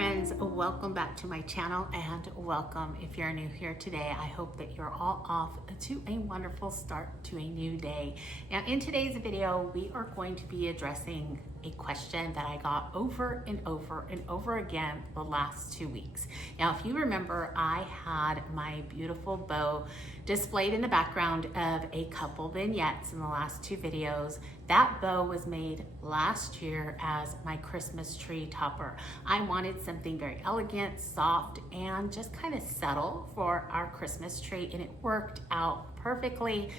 friends, welcome back to my channel, and welcome if you're new here today. I hope that you're all off to a wonderful start to a new day. Now in today's video, we are going to be addressing a question that I got over and over again the last 2 weeks. Now, if you remember, I had my beautiful bow displayed in the background of a couple vignettes in the last 2 videos. That bow was made last year as my Christmas tree topper. I wanted something very elegant, soft, and just kind of subtle for our Christmas tree, and it worked out perfectly.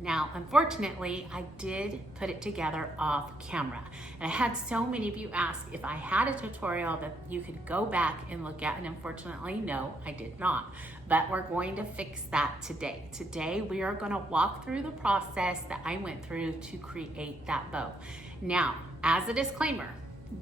Now, unfortunately, I did put it together off camera, and I had so many of you ask if I had a tutorial that you could go back and look at, and unfortunately, no, I did not. But we're going to fix that today. Today, we are going to walk through the process that I went through to create that bow. Now, as a disclaimer,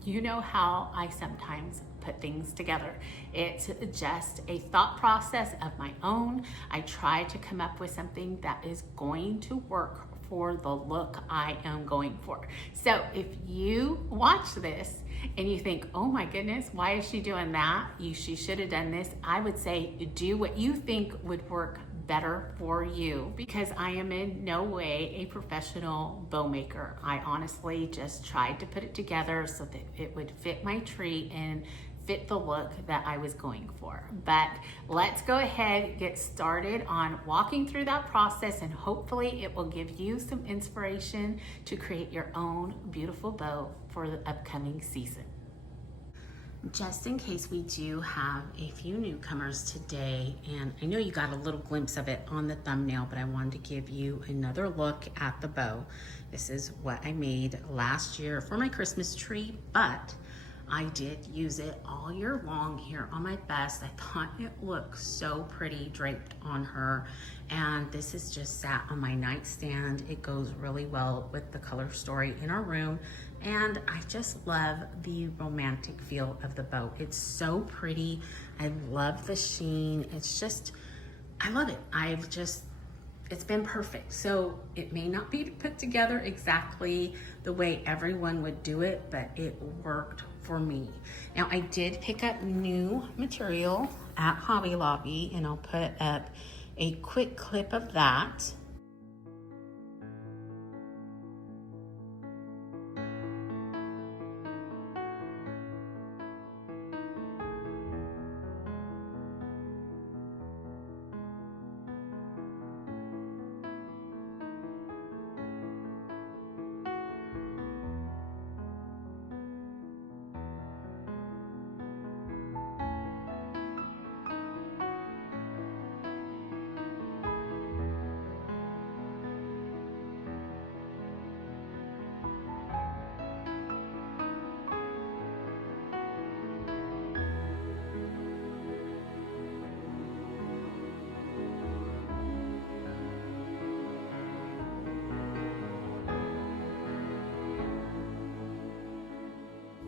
you know how I sometimes put things together. It's just a thought process of my own. I try to come up with something that is going to work for the look I am going for. So if you watch this and you think, oh my goodness, why is she doing that? She should have done this. I would say do what you think would work better for you, because I am in no way a professional bow maker. I honestly just tried to put it together so that it would fit my tree and fit the look that I was going for. But let's go ahead, get started on walking through that process, and hopefully it will give you some inspiration to create your own beautiful bow for the upcoming season. Just in case we do have a few newcomers today, and I know you got a little glimpse of it on the thumbnail, but I wanted to give you another look at the bow. This is what I made last year for my Christmas tree, but I did use it all year long here on my bust. I thought it looked so pretty draped on her, and this is just sat on my nightstand. It goes really well with the color story in our room, and I just love the romantic feel of the bow. It's so pretty. I love the sheen. It's just, I love it. It's been perfect. So it may not be put together exactly the way everyone would do it, but it worked for me. Now, I did pick up new material at Hobby Lobby, and I'll put up a quick clip of that.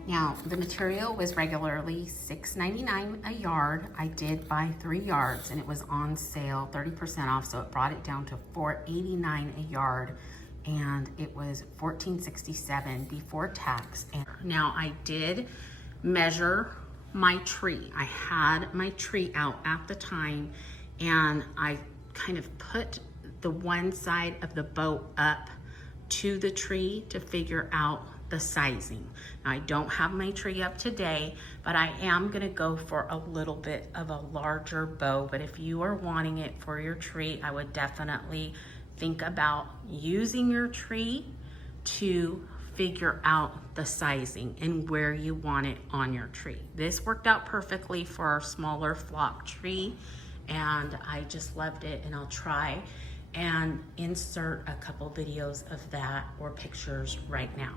Now, the material was regularly $6.99 a yard. I did buy 3 yards, and it was on sale, 30% off, so it brought it down to $4.89 a yard, and it was $14.67 before tax. And now, I did measure my tree. I had my tree out at the time, and I kind of put the one side of the bow up to the tree to figure out the sizing. Now, I don't have my tree up today, but I am gonna go for a little bit of a larger bow. But if you are wanting it for your tree, I would definitely think about using your tree to figure out the sizing and where you want it on your tree. This worked out perfectly for our smaller flock tree, and I just loved it, and I'll try and insert a couple videos of that or pictures right now.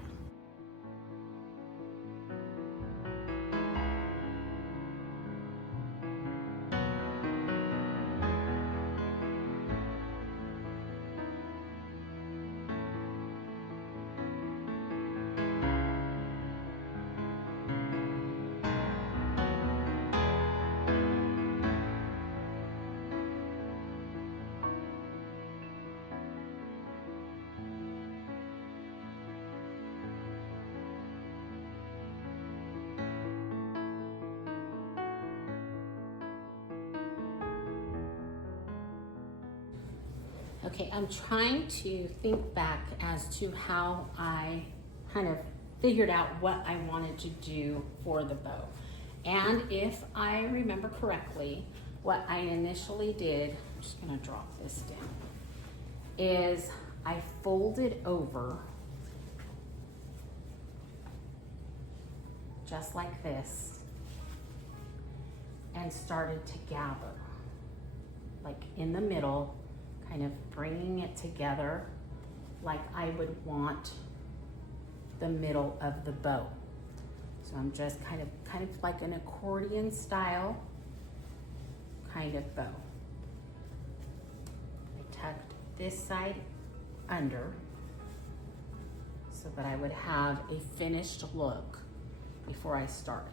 Okay, I'm trying to think back as to how I kind of figured out what I wanted to do for the bow. And if I remember correctly, what I initially did, I'm just gonna drop this down, is I folded over just like this and started to gather, like in the middle, kind of bringing it together like I would want the middle of the bow. So I'm just kind of like an accordion style kind of bow. I tucked this side under so that I would have a finished look before I started.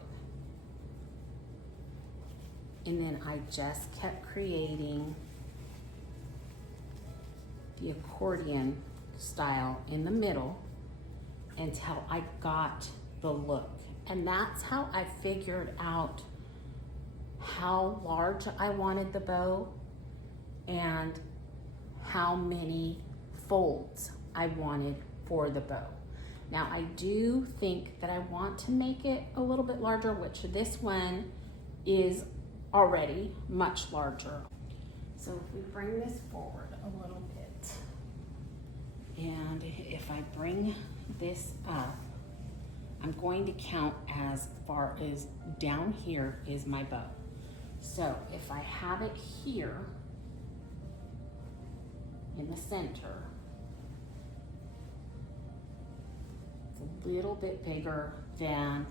And then I just kept creating the accordion style in the middle until I got the look. And that's how I figured out how large I wanted the bow and how many folds I wanted for the bow. Now I do think that I want to make it a little bit larger, which this one is already much larger. So if we bring this forward a little bit, and if I bring this up, I'm going to count as far as down here is my bow. So if I have it here in the center, it's a little bit bigger than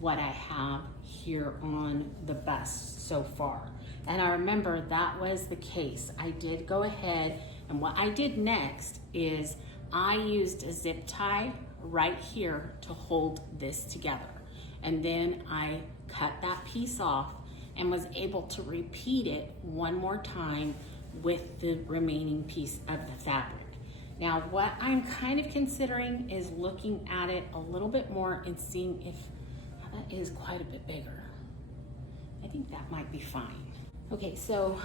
what I have here on the bust so far. And I remember that was the case. I did go ahead, and what I did next is I used a zip tie right here to hold this together. And then I cut that piece off and was able to repeat it one more time with the remaining piece of the fabric. Now, what I'm kind of considering is looking at it a little bit more and seeing if that is quite a bit bigger. I think that might be fine. Okay, so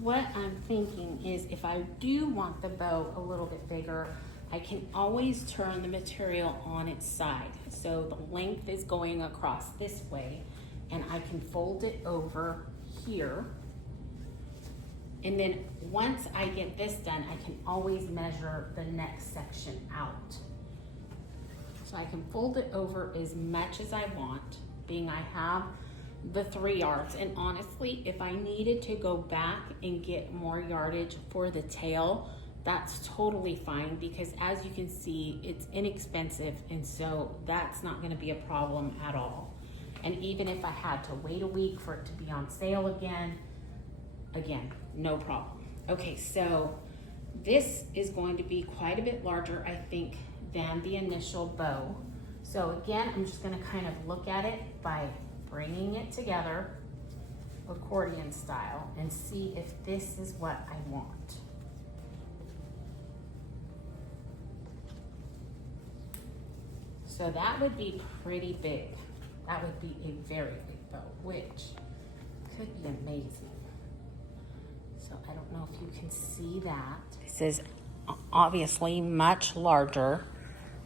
what I'm thinking is if I do want the bow a little bit bigger, I can always turn the material on its side. So the length is going across this way, and I can fold it over here. And then once I get this done, I can always measure the next section out. So I can fold it over as much as I want, being I have the 3 yards. And honestly, if I needed to go back and get more yardage for the tail, that's totally fine, because as you can see, it's inexpensive, and so that's not going to be a problem at all. And even if I had to wait a week for it to be on sale again, no problem. Okay, so this is going to be quite a bit larger, I think, than the initial bow. So again, I'm just going to kind of look at it by bringing it together accordion style and see if this is what I want. So that would be pretty big. That would be a very big bow, which could be amazing. So I don't know if you can see that. This is obviously much larger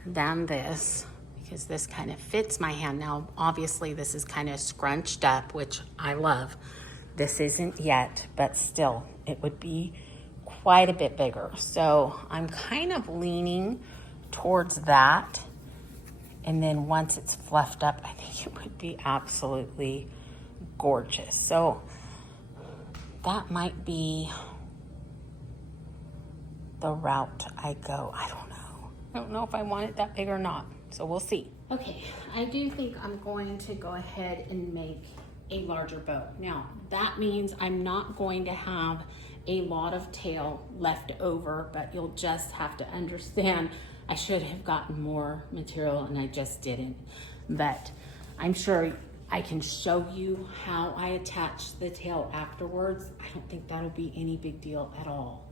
than this, because this kind of fits my hand. Now, obviously this is kind of scrunched up, which I love. This isn't yet, but still, it would be quite a bit bigger. So I'm kind of leaning towards that. And then once it's fluffed up, I think it would be absolutely gorgeous. So that might be the route I go. I don't know if I want it that big or not. So we'll see. Okay, I do think I'm going to go ahead and make a larger bow. Now, that means I'm not going to have a lot of tail left over, but you'll just have to understand I should have gotten more material and I just didn't. But I'm sure I can show you how I attach the tail afterwards. I don't think that'll be any big deal at all.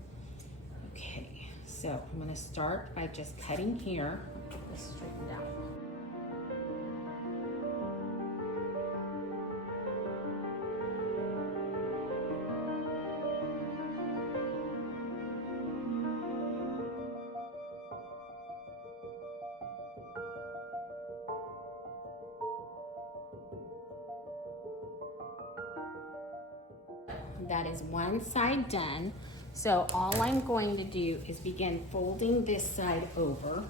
Okay, so I'm gonna start by just cutting here. Get this straightened out. that is one side done. So all I'm going to do is begin folding this side over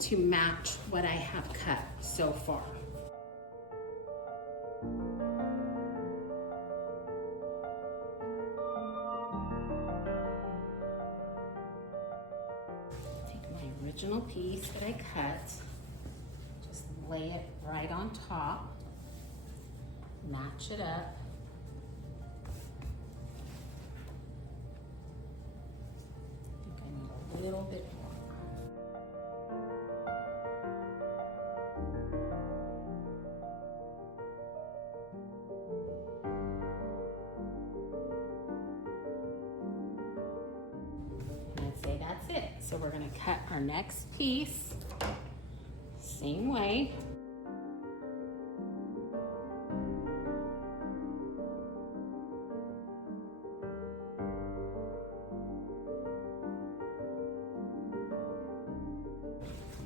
to match what I have cut so far. Take my original piece that I cut, just lay it right on top, match it up. A little bit more. And I'd say that's it. So we're going to cut our next piece, same way.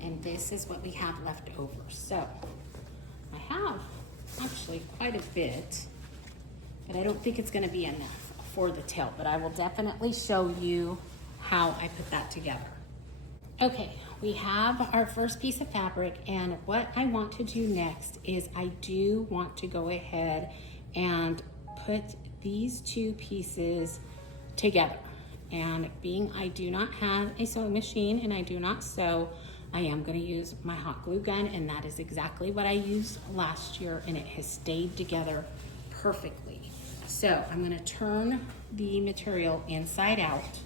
And this is what we have left over. So I have actually quite a bit, but I don't think it's going to be enough for the tail, but I will definitely show you how I put that together. Okay, we have our first piece of fabric, and what I want to do next is I do want to go ahead and put these two pieces together. And being I do not have a sewing machine and I do not sew, I am going to use my hot glue gun, and that is exactly what I used last year, and it has stayed together perfectly. So I'm going to turn the material inside out,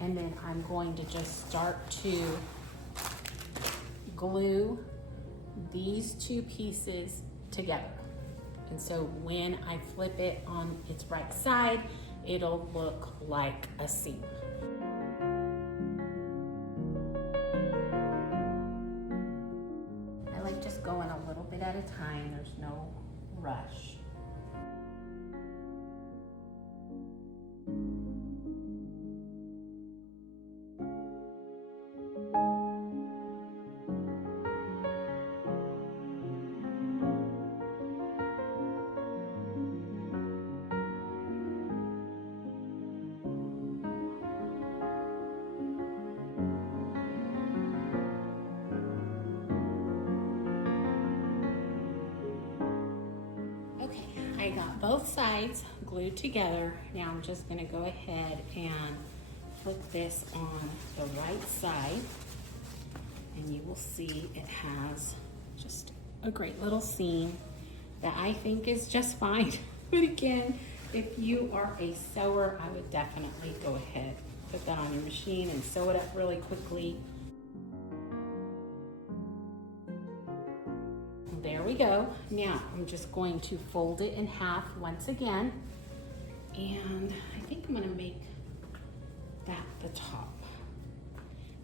and then I'm going to just start to glue these two pieces together. And so when I flip it on its right side, it'll look like a seam. Going a little bit at a time, there's no rush. I got both sides glued together. Now I'm just going to go ahead and flip this on the right side, and you will see it has just a great little seam that I think is just fine. But again, if you are a sewer, I would definitely go ahead, put that on your machine and sew it up really quickly. There we go. Now I'm just going to fold it in half once again, and I think I'm going to make that the top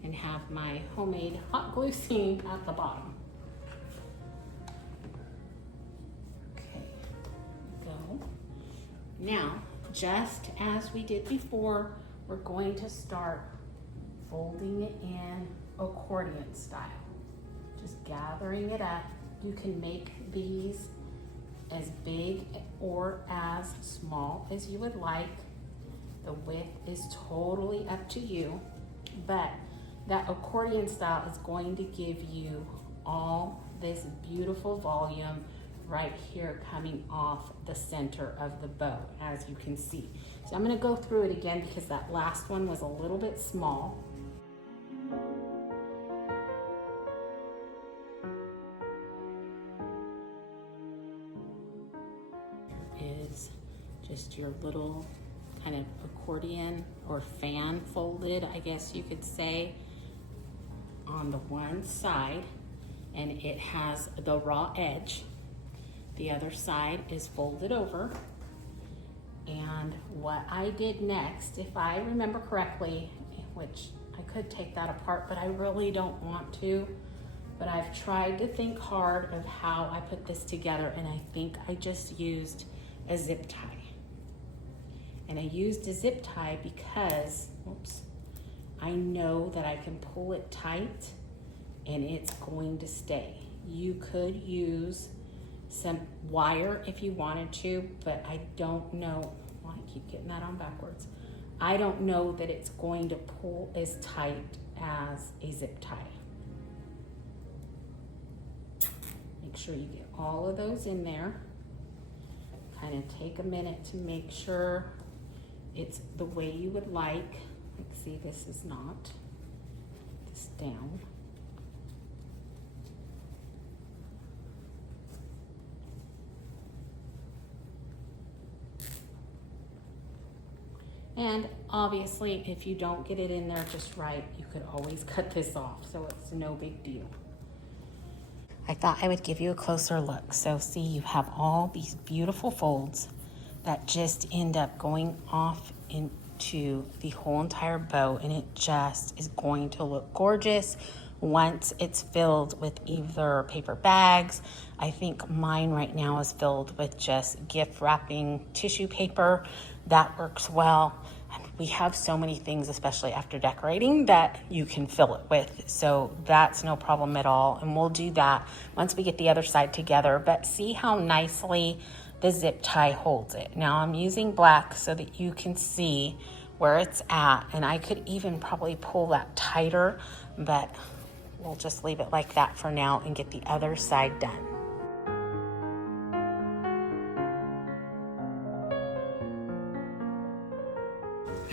and have my homemade hot glue seam at the bottom. Okay, go. Now, just as we did before, we're going to start folding it in accordion style, just gathering it up. You can make these as big or as small as you would like. The width is totally up to you, but that accordion style is going to give you all this beautiful volume right here coming off the center of the bow, as you can see. So I'm going to go through it again because that last one was a little bit small. Is just your little kind of accordion or fan folded, I guess you could say, on the one side, and it has the raw edge. The other side is folded over. And what I did next, if I remember correctly, which I could take that apart, but I really don't want to, but I've tried to think hard of how I put this together, and I think I just used a zip tie. And I used a zip tie because, oops, I know that I can pull it tight and it's going to stay. You could use some wire if you wanted to, but I don't know. Well, I keep getting that on backwards. I don't know that it's going to pull as tight as a zip tie. Make sure you get all of those in there. Kind of take a minute to make sure it's the way you would like. Like, see, this is not. This down. And obviously, if you don't get it in there just right, you could always cut this off, so it's no big deal. I thought I would give you a closer look. So see, you have all these beautiful folds that just end up going off into the whole entire bow, and it just is going to look gorgeous once it's filled with either paper bags. I think mine right now is filled with just gift wrapping tissue paper. That works well. We have so many things, especially after decorating, that you can fill it with. So that's no problem at all. And we'll do that once we get the other side together. But see how nicely the zip tie holds it. Now I'm using black so that you can see where it's at. And I could even probably pull that tighter, but we'll just leave it like that for now and get the other side done.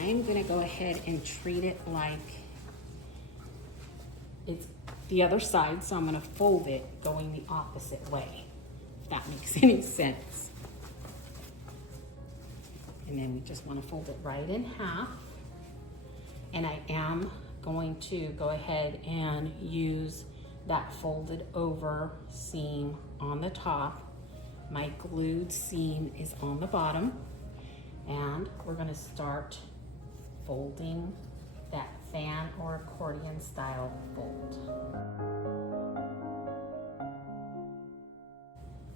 I'm gonna go ahead and treat it like it's the other side, so I'm gonna fold it going the opposite way, if that makes any sense. And then we just wanna fold it right in half. And I am going to go ahead and use that folded over seam on the top. My glued seam is on the bottom, and we're gonna start folding that fan or accordion style fold.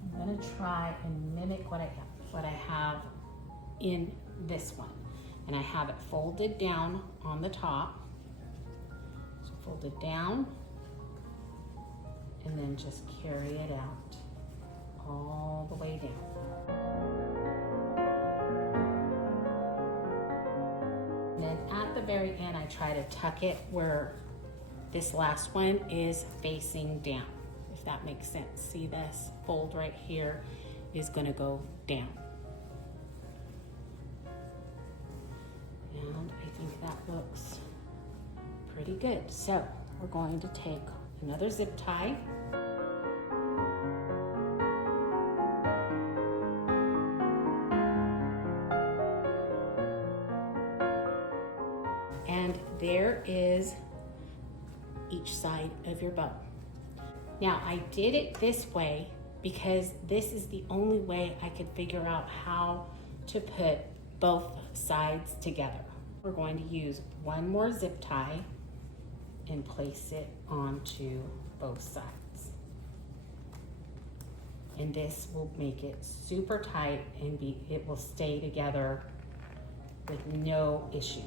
I'm gonna try and mimic what I have in this one. And I have it folded down on the top. So fold it down and then just carry it out all the way down. And then at the very end, I try to tuck it where this last one is facing down, if that makes sense. See, this fold right here is gonna go down. And I think that looks pretty good. So we're going to take another zip tie. And there is each side of your bow. Now I did it this way because this is the only way I could figure out how to put both sides together. We're going to use one more zip tie and place it onto both sides. And this will make it super tight and it will stay together with no issue.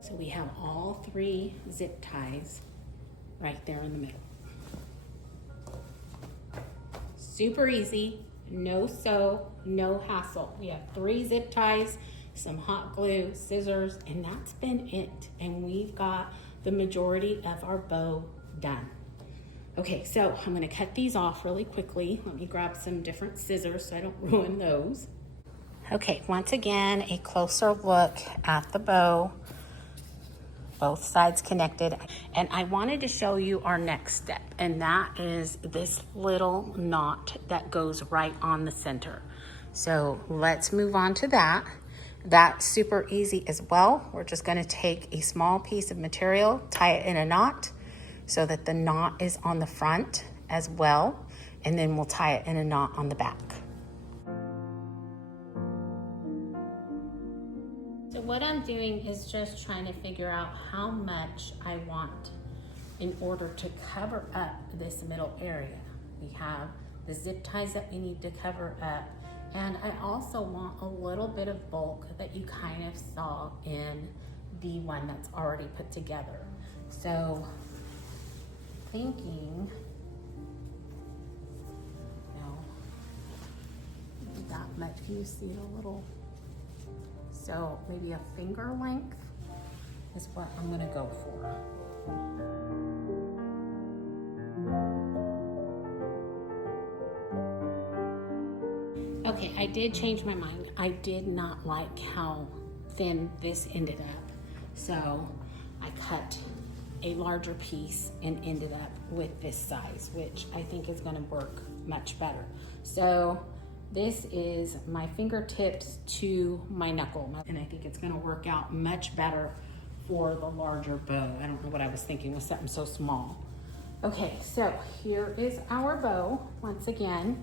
So we have all three zip ties right there in the middle. Super easy, no sew, no hassle. We have 3 zip ties, some hot glue, scissors, and that's been it. And we've got the majority of our bow done. Okay, so I'm gonna cut these off really quickly. Let me grab some different scissors so I don't ruin those. Okay, once again, a closer look at the bow. Both sides connected. And I wanted to show you our next step, and that is this little knot that goes right on the center. So let's move on to that. That's super easy as well. We're just gonna take a small piece of material, tie it in a knot so that the knot is on the front as well, and then we'll tie it in a knot on the back. So what I'm doing is just trying to figure out how much I want in order to cover up this middle area. We have the zip ties that we need to cover up, And I also want a little bit of bulk that you kind of saw in the one that's already put together. So thinking, that much, can you see the little, so maybe a finger length is what I'm gonna go for. Okay, I did change my mind. I did not like how thin this ended up. So I cut a larger piece and ended up with this size, which I think is gonna work much better. So this is my fingertips to my knuckle, and I think it's gonna work out much better for the larger bow. I don't know what I was thinking with something so small. Okay, so here is our bow once again,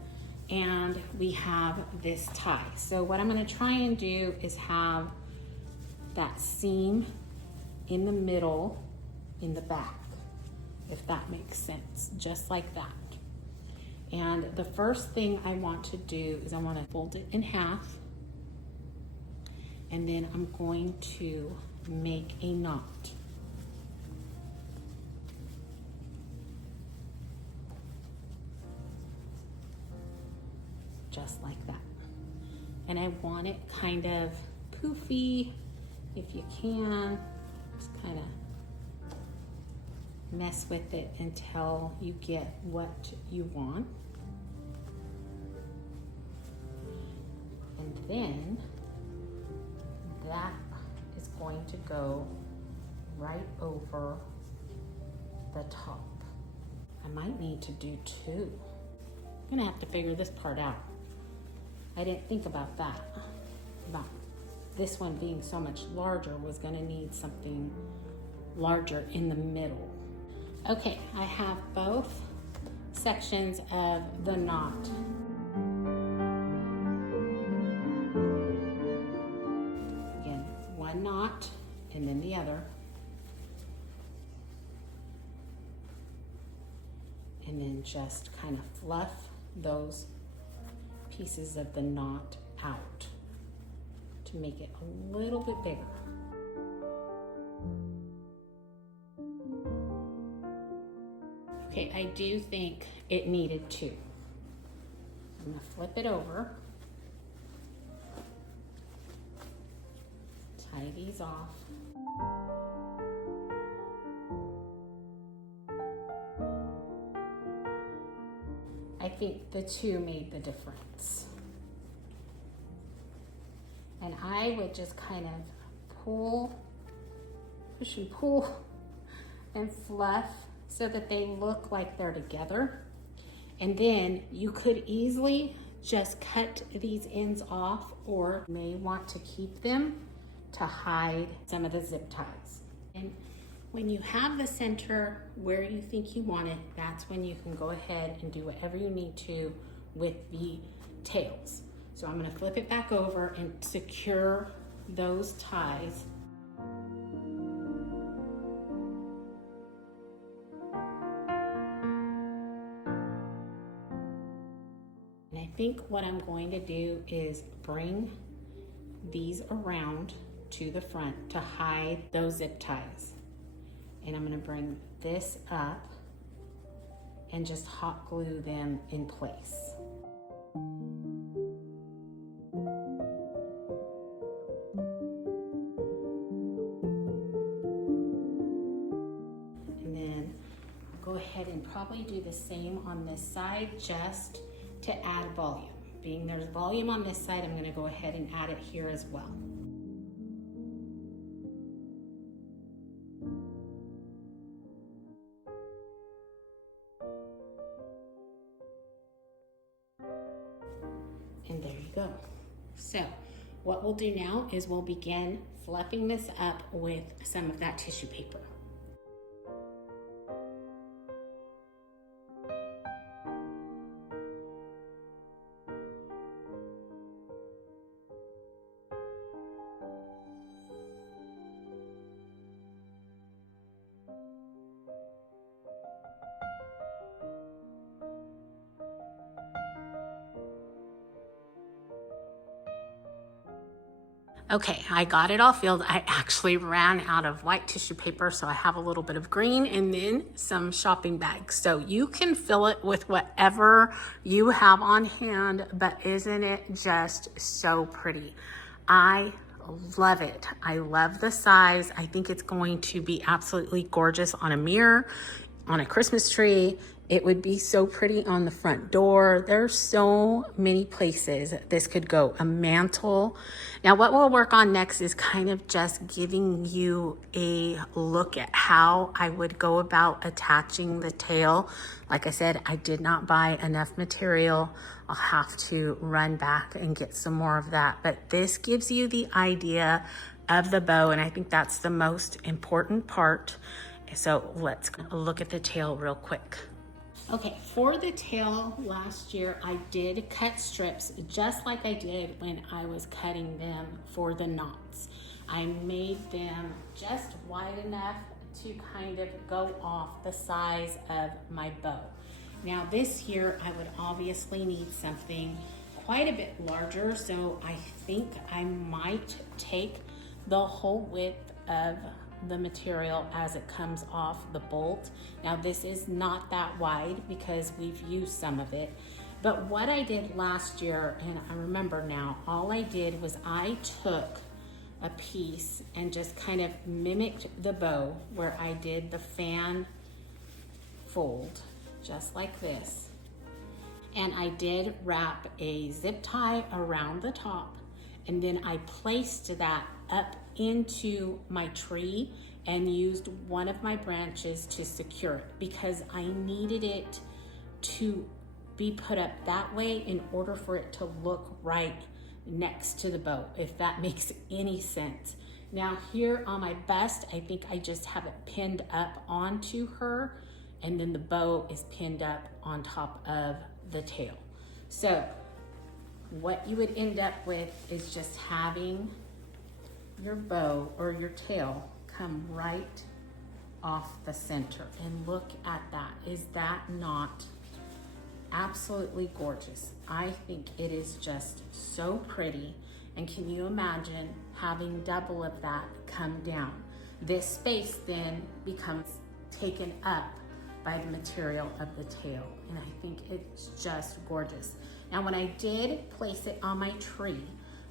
and we have this tie. So what I'm gonna try and do is have that seam in the middle in the back, if that makes sense, just like that. And the first thing I want to do is I want to fold it in half, and then I'm going to make a knot. Just like that. And I want it kind of poofy, if you can. Just kind of mess with it until you get what you want. And then that is going to go right over the top. I might need to do two. I'm gonna have to figure this part out. I didn't think about that, about this one being so much larger was gonna need something larger in the middle. Okay, I have both sections of the knot. Again, one knot and then the other. And then just kind of fluff those pieces of the knot out to make it a little bit bigger. Okay, I do think it needed two. I'm gonna flip it over, tie these off. I think the two made the difference. And I would just kind of pull, push and pull and fluff so that they look like they're together. And then you could easily just cut these ends off, or may want to keep them to hide some of the zip ties. And when you have the center where you think you want it, that's when you can go ahead and do whatever you need to with the tails. So I'm gonna flip it back over and secure those ties. And I think what I'm going to do is bring these around to the front to hide those zip ties. And I'm gonna bring this up and just hot glue them in place. And then I'll go ahead and probably do the same on this side just to add volume. Being there's volume on this side, I'm gonna go ahead and add it here as well. And there you go. So what we'll do now is we'll begin fluffing this up with some of that tissue paper. Okay, I got it all filled. I actually ran out of white tissue paper, so I have a little bit of green and then some shopping bags. So you can fill it with whatever you have on hand, but isn't it just so pretty? I love it. I love the size. I think it's going to be absolutely gorgeous on a mirror, on a Christmas tree. It would be so pretty on the front door. There's so many places this could go. A mantle. Now what we'll work on next is kind of just giving you a look at how I would go about attaching the tail. Like I said, I did not buy enough material. I'll have to run back and get some more of that. But this gives you the idea of the bow, and I think that's the most important part. So let's look at the tail real quick. Okay, for the tail last year, I did cut strips just like I did when I was cutting them for the knots. I made them just wide enough to kind of go off the size of my bow. Now this year, I would obviously need something quite a bit larger, so I think I might take the whole width of the material as it comes off the bolt. Now this is not that wide because we've used some of it, but what I did last year, and I remember now, all I did was I took a piece and just kind of mimicked the bow where I did the fan fold just like this, and I did wrap a zip tie around the top, and then I placed that up into my tree and used one of my branches to secure it because I needed it to be put up that way in order for it to look right next to the bow, if that makes any sense. Now here on my bust, I think I just have it pinned up onto her, and then the bow is pinned up on top of the tail. So what you would end up with is just having your bow or your tail come right off the center. And look at that. Is that not absolutely gorgeous? I think it is just so pretty. And can you imagine having double of that come down? This space then becomes taken up by the material of the tail. And I think it's just gorgeous. Now when I did place it on my tree,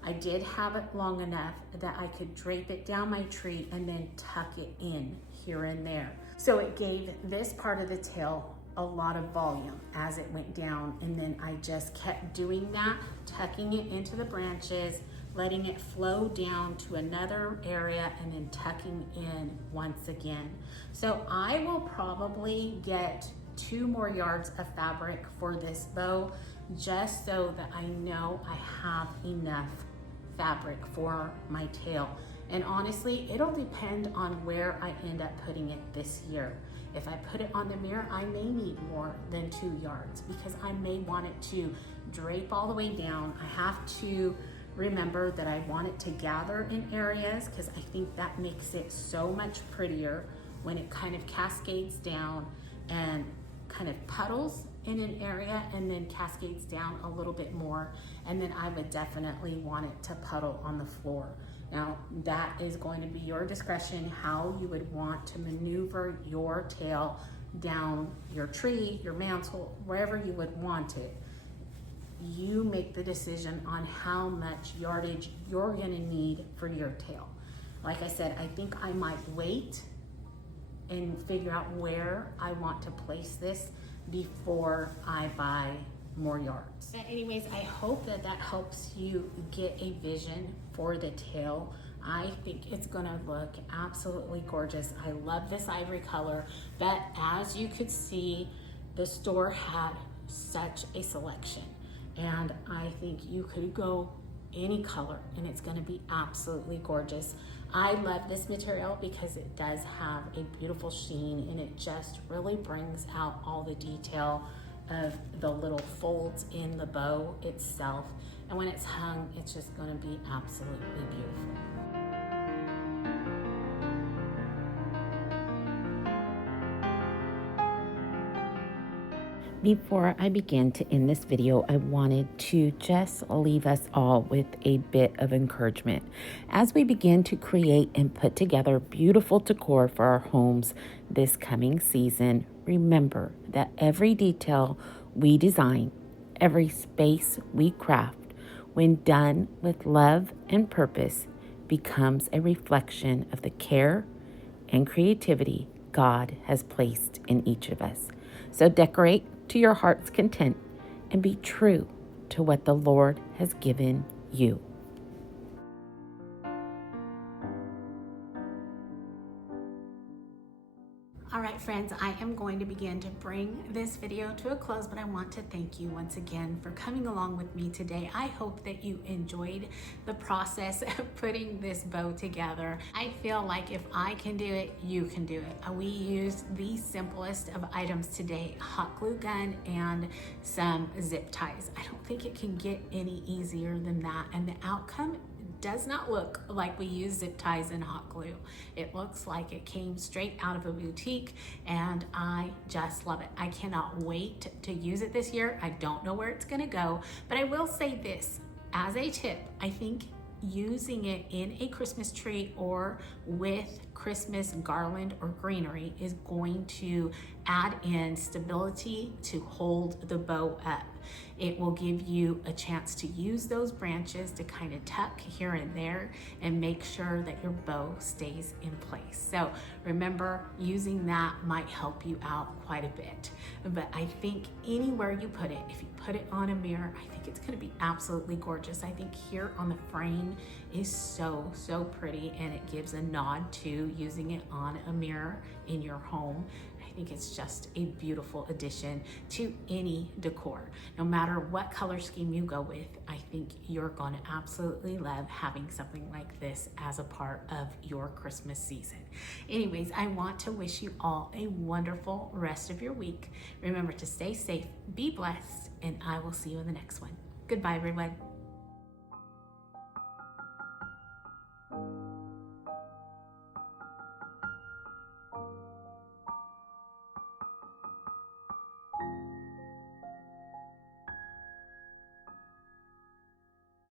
I did have it long enough that I could drape it down my tree and then tuck it in here and there. So it gave this part of the tail a lot of volume as it went down, and then I just kept doing that, tucking it into the branches, letting it flow down to another area, and then tucking in once again. So I will probably get 2 more yards of fabric for this bow, just so that I know I have enough fabric for my tail. And honestly, it'll depend on where I end up putting it this year. If I put it on the mirror, I may need more than 2 yards because I may want it to drape all the way down. I have to remember that I want it to gather in areas because I think that makes it so much prettier when it kind of cascades down and kind of puddles in an area and then cascades down a little bit more. And then I would definitely want it to puddle on the floor. Now that is going to be your discretion, how you would want to maneuver your tail down your tree, your mantle, wherever you would want it. You make the decision on how much yardage you're gonna need for your tail. Like I said, I think I might wait and figure out where I want to place this before I buy more yards. But anyways, I hope that that helps you get a vision for the tail. I think it's gonna look absolutely gorgeous. I love this ivory color, but as you could see, the store had such a selection, and I think you could go any color and it's gonna be absolutely gorgeous. I love this material because it does have a beautiful sheen and it just really brings out all the detail of the little folds in the bow itself. And when it's hung, it's just gonna be absolutely beautiful. Before I begin to end this video, I wanted to just leave us all with a bit of encouragement. As we begin to create and put together beautiful decor for our homes this coming season, remember that every detail we design, every space we craft, when done with love and purpose, becomes a reflection of the care and creativity God has placed in each of us. So decorate to your heart's content and be true to what the Lord has given you. All right, friends, I am going to begin to bring this video to a close, but I want to thank you once again for coming along with me today. I hope that you enjoyed the process of putting this bow together. I feel like if I can do it, you can do it. We used the simplest of items today, a hot glue gun and some zip ties. I don't think it can get any easier than that, and the outcome does not look like we use zip ties and hot glue. It looks like it came straight out of a boutique, and I just love it. I cannot wait to use it this year. I don't know where it's gonna go, but I will say this as a tip. I think using it in a Christmas tree or with Christmas garland or greenery is going to add in stability to hold the bow up. It will give you a chance to use those branches to kind of tuck here and there and make sure that your bow stays in place. So remember, using that might help you out quite a bit. But I think anywhere you put it, if you put it on a mirror, I think it's gonna be absolutely gorgeous. I think here on the frame is so, so pretty, and it gives a nod to using it on a mirror in your home. I think it's just a beautiful addition to any decor. No matter what color scheme you go with, I think you're gonna absolutely love having something like this as a part of your Christmas season. Anyways, I want to wish you all a wonderful rest of your week. Remember to stay safe, be blessed, and I will see you in the next one. Goodbye, everyone.